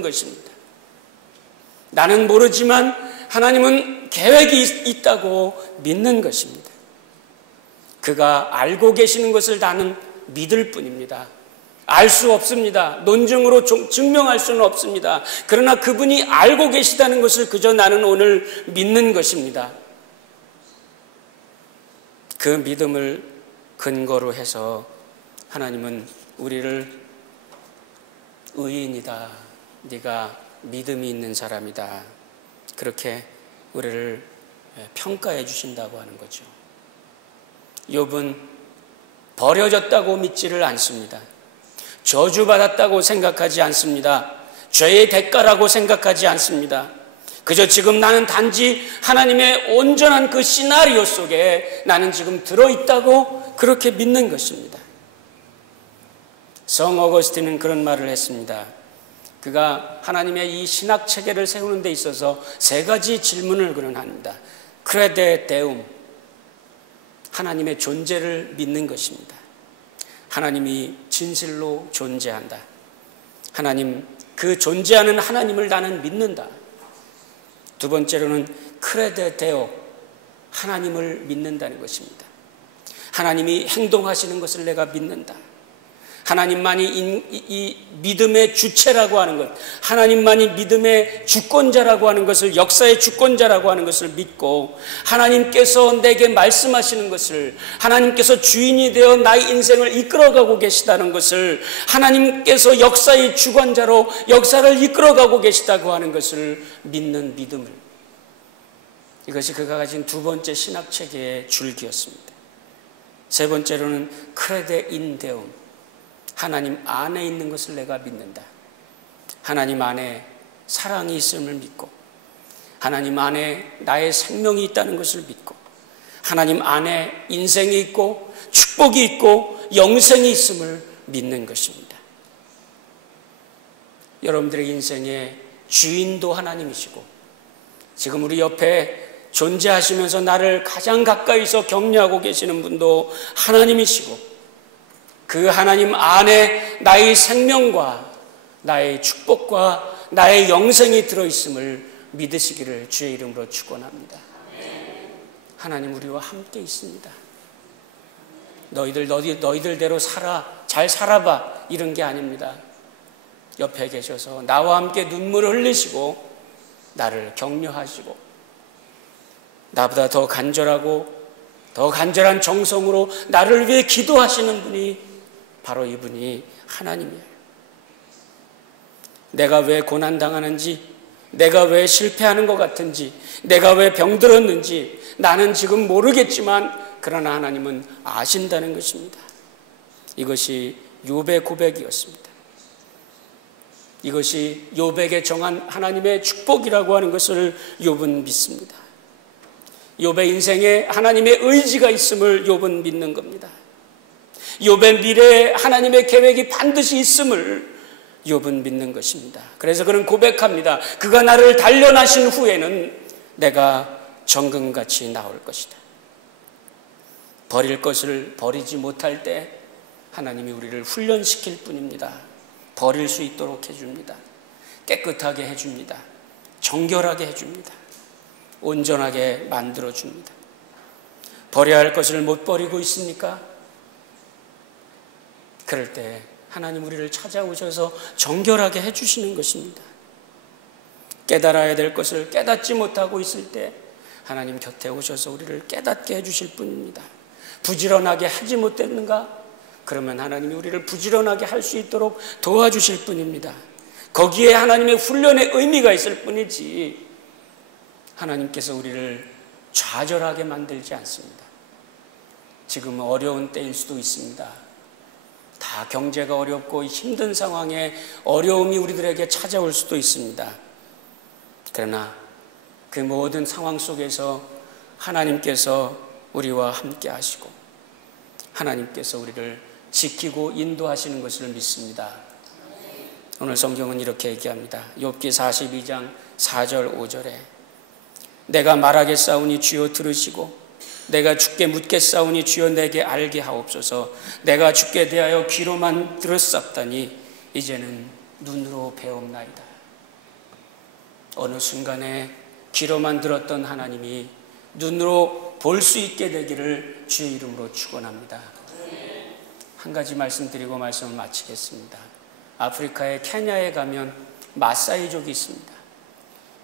믿는 것입니다. 나는 모르지만 하나님은 계획이 있다고 믿는 것입니다. 그가 알고 계시는 것을 나는 믿을 뿐입니다. 알 수 없습니다. 논증으로 증명할 수는 없습니다. 그러나 그분이 알고 계시다는 것을 그저 나는 오늘 믿는 것입니다. 그 믿음을 근거로 해서 하나님은 우리를 의인이다, 네가 믿음이 있는 사람이다, 그렇게 우리를 평가해 주신다고 하는 거죠. 욥은 버려졌다고 믿지를 않습니다. 저주받았다고 생각하지 않습니다. 죄의 대가라고 생각하지 않습니다. 그저 지금 나는 단지 하나님의 온전한 그 시나리오 속에 나는 지금 들어있다고 그렇게 믿는 것입니다. 성 어거스틴은 그런 말을 했습니다. 그가 하나님의 이 신학 체계를 세우는 데 있어서 세 가지 질문을 그는 합니다. 크레데 데움, 하나님의 존재를 믿는 것입니다. 하나님이 진실로 존재한다. 하나님, 그 존재하는 하나님을 나는 믿는다. 두 번째로는 크레데 데오, 하나님을 믿는다는 것입니다. 하나님이 행동하시는 것을 내가 믿는다. 하나님만이 이 믿음의 주체라고 하는 것, 하나님만이 믿음의 주권자라고 하는 것을, 역사의 주권자라고 하는 것을 믿고, 하나님께서 내게 말씀하시는 것을, 하나님께서 주인이 되어 나의 인생을 이끌어가고 계시다는 것을, 하나님께서 역사의 주관자로 역사를 이끌어가고 계시다고 하는 것을 믿는 믿음을, 이것이 그가 가진 두 번째 신학체계의 줄기였습니다. 세 번째로는 크레데 인데움, 하나님 안에 있는 것을 내가 믿는다. 하나님 안에 사랑이 있음을 믿고, 하나님 안에 나의 생명이 있다는 것을 믿고, 하나님 안에 인생이 있고 축복이 있고 영생이 있음을 믿는 것입니다. 여러분들의 인생의 주인도 하나님이시고, 지금 우리 옆에 존재하시면서 나를 가장 가까이서 격려하고 계시는 분도 하나님이시고, 그 하나님 안에 나의 생명과 나의 축복과 나의 영생이 들어있음을 믿으시기를 주의 이름으로 축원합니다. 하나님 우리와 함께 있습니다. 너희들대로 살아, 잘 살아봐, 이런 게 아닙니다. 옆에 계셔서 나와 함께 눈물을 흘리시고 나를 격려하시고, 나보다 더 간절하고 더 간절한 정성으로 나를 위해 기도하시는 분이 바로 이분이 하나님이에요. 내가 왜 고난당하는지, 내가 왜 실패하는 것 같은지, 내가 왜 병들었는지 나는 지금 모르겠지만 그러나 하나님은 아신다는 것입니다. 이것이 욥의 고백이었습니다. 이것이 욥에게 정한 하나님의 축복이라고 하는 것을 욥은 믿습니다. 욥의 인생에 하나님의 의지가 있음을 욥은 믿는 겁니다. 욥의 미래에 하나님의 계획이 반드시 있음을 욥은 믿는 것입니다. 그래서 그는 고백합니다. 그가 나를 단련하신 후에는 내가 정금같이 나올 것이다. 버릴 것을 버리지 못할 때 하나님이 우리를 훈련시킬 뿐입니다. 버릴 수 있도록 해줍니다. 깨끗하게 해줍니다. 정결하게 해줍니다. 온전하게 만들어줍니다. 버려야 할 것을 못 버리고 있습니까? 그럴 때 하나님 우리를 찾아오셔서 정결하게 해주시는 것입니다. 깨달아야 될 것을 깨닫지 못하고 있을 때 하나님 곁에 오셔서 우리를 깨닫게 해주실 뿐입니다. 부지런하게 하지 못했는가? 그러면 하나님이 우리를 부지런하게 할 수 있도록 도와주실 뿐입니다. 거기에 하나님의 훈련의 의미가 있을 뿐이지 하나님께서 우리를 좌절하게 만들지 않습니다. 지금 어려운 때일 수도 있습니다. 다 경제가 어렵고 힘든 상황에 어려움이 우리들에게 찾아올 수도 있습니다. 그러나 그 모든 상황 속에서 하나님께서 우리와 함께 하시고 하나님께서 우리를 지키고 인도하시는 것을 믿습니다. 오늘 성경은 이렇게 얘기합니다. 욥기 42장 4절 5절에 내가 말하겠사오니 주여 들으시고 내가 주께 묻겠사오니 주여 내게 알게 하옵소서. 내가 주께 대하여 귀로만 들었사오니 이제는 눈으로 배옵나이다. 어느 순간에 귀로만 들었던 하나님이 눈으로 볼 수 있게 되기를 주의 이름으로 축원합니다. 한 가지 말씀드리고 말씀을 마치겠습니다. 아프리카의 케냐에 가면 마사이족이 있습니다.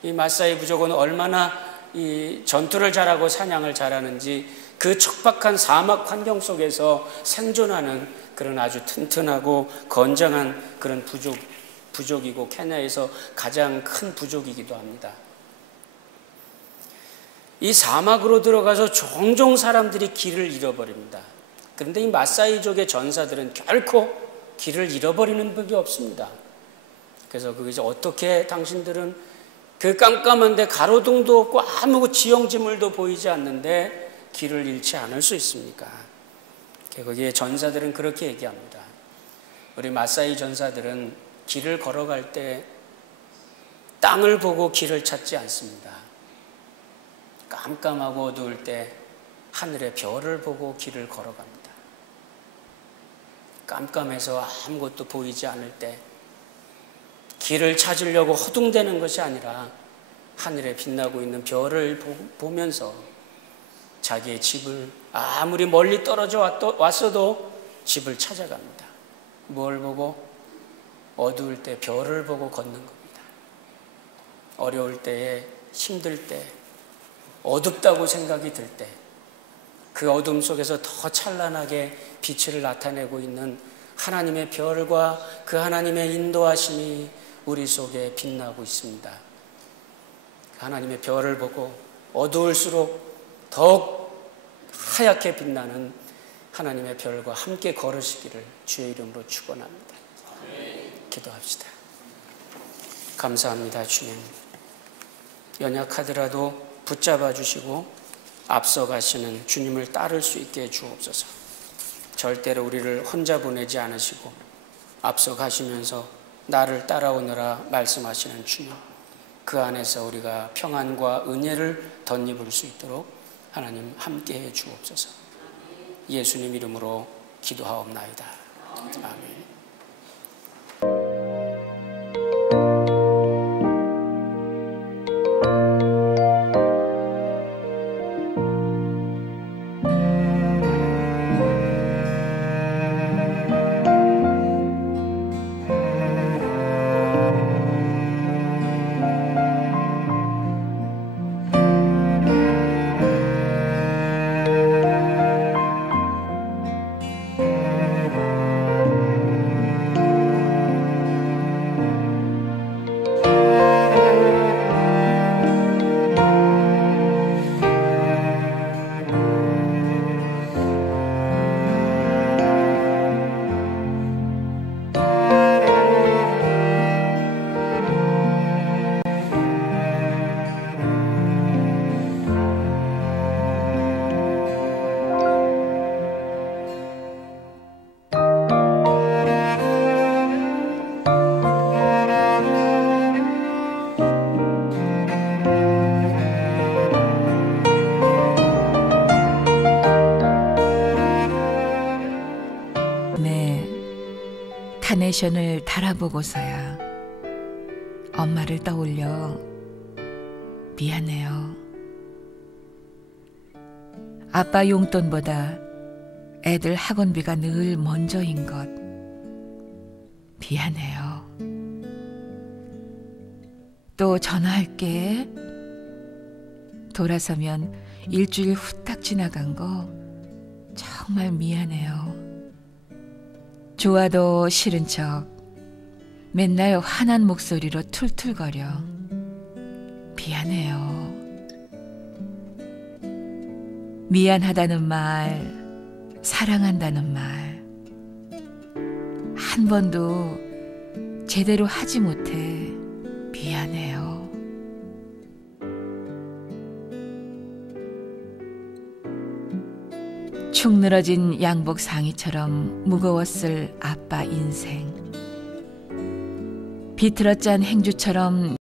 이 마사이 부족은 얼마나 이 전투를 잘하고 사냥을 잘하는지 그 척박한 사막 환경 속에서 생존하는 그런 아주 튼튼하고 건장한 그런 부족이고 케냐에서 가장 큰 부족이기도 합니다. 이 사막으로 들어가서 종종 사람들이 길을 잃어버립니다. 그런데 이 마사이족의 전사들은 결코 길을 잃어버리는 법이 없습니다. 그래서 거기서 어떻게 당신들은 그 깜깜한데 가로등도 없고 아무 지형지물도 보이지 않는데 길을 잃지 않을 수 있습니까? 거기에 전사들은 그렇게 얘기합니다. 우리 마사이 전사들은 길을 걸어갈 때 땅을 보고 길을 찾지 않습니다. 깜깜하고 어두울 때 하늘의 별을 보고 길을 걸어갑니다. 깜깜해서 아무것도 보이지 않을 때 길을 찾으려고 허둥대는 것이 아니라 하늘에 빛나고 있는 별을 보면서 자기의 집을 아무리 멀리 떨어져 왔어도 집을 찾아갑니다. 뭘 보고? 어두울 때 별을 보고 걷는 겁니다. 어려울 때에, 힘들 때, 어둡다고 생각이 들 때 그 어둠 속에서 더 찬란하게 빛을 나타내고 있는 하나님의 별과 그 하나님의 인도하심이 우리 속에 빛나고 있습니다. 하나님의 별을 보고 어두울수록 더욱 하얗게 빛나는 하나님의 별과 함께 걸으시기를 주의 이름으로 축원합니다. 기도합시다. 감사합니다. 주님, 연약하더라도 붙잡아 주시고 앞서가시는 주님을 따를 수 있게 해 주옵소서. 절대로 우리를 혼자 보내지 않으시고 앞서가시면서 나를 따라오너라 말씀하시는 주님, 그 안에서 우리가 평안과 은혜를 덧입을 수 있도록 하나님 함께해 주옵소서. 예수님 이름으로 기도하옵나이다. 아멘. 카네이션을 달아보고서야 엄마를 떠올려 미안해요. 아빠 용돈보다 애들 학원비가 늘 먼저인 것 미안해요. 또 전화할게. 돌아서면 일주일 후딱 지나간 거 정말 미안해요. 좋아도 싫은 척 맨날 화난 목소리로 툴툴거려 미안해요. 미안하다는 말, 사랑한다는 말 한 번도 제대로 하지 못해 미안해요. 축 늘어진 양복 상의처럼 무거웠을 아빠 인생. 비틀어 짠 행주처럼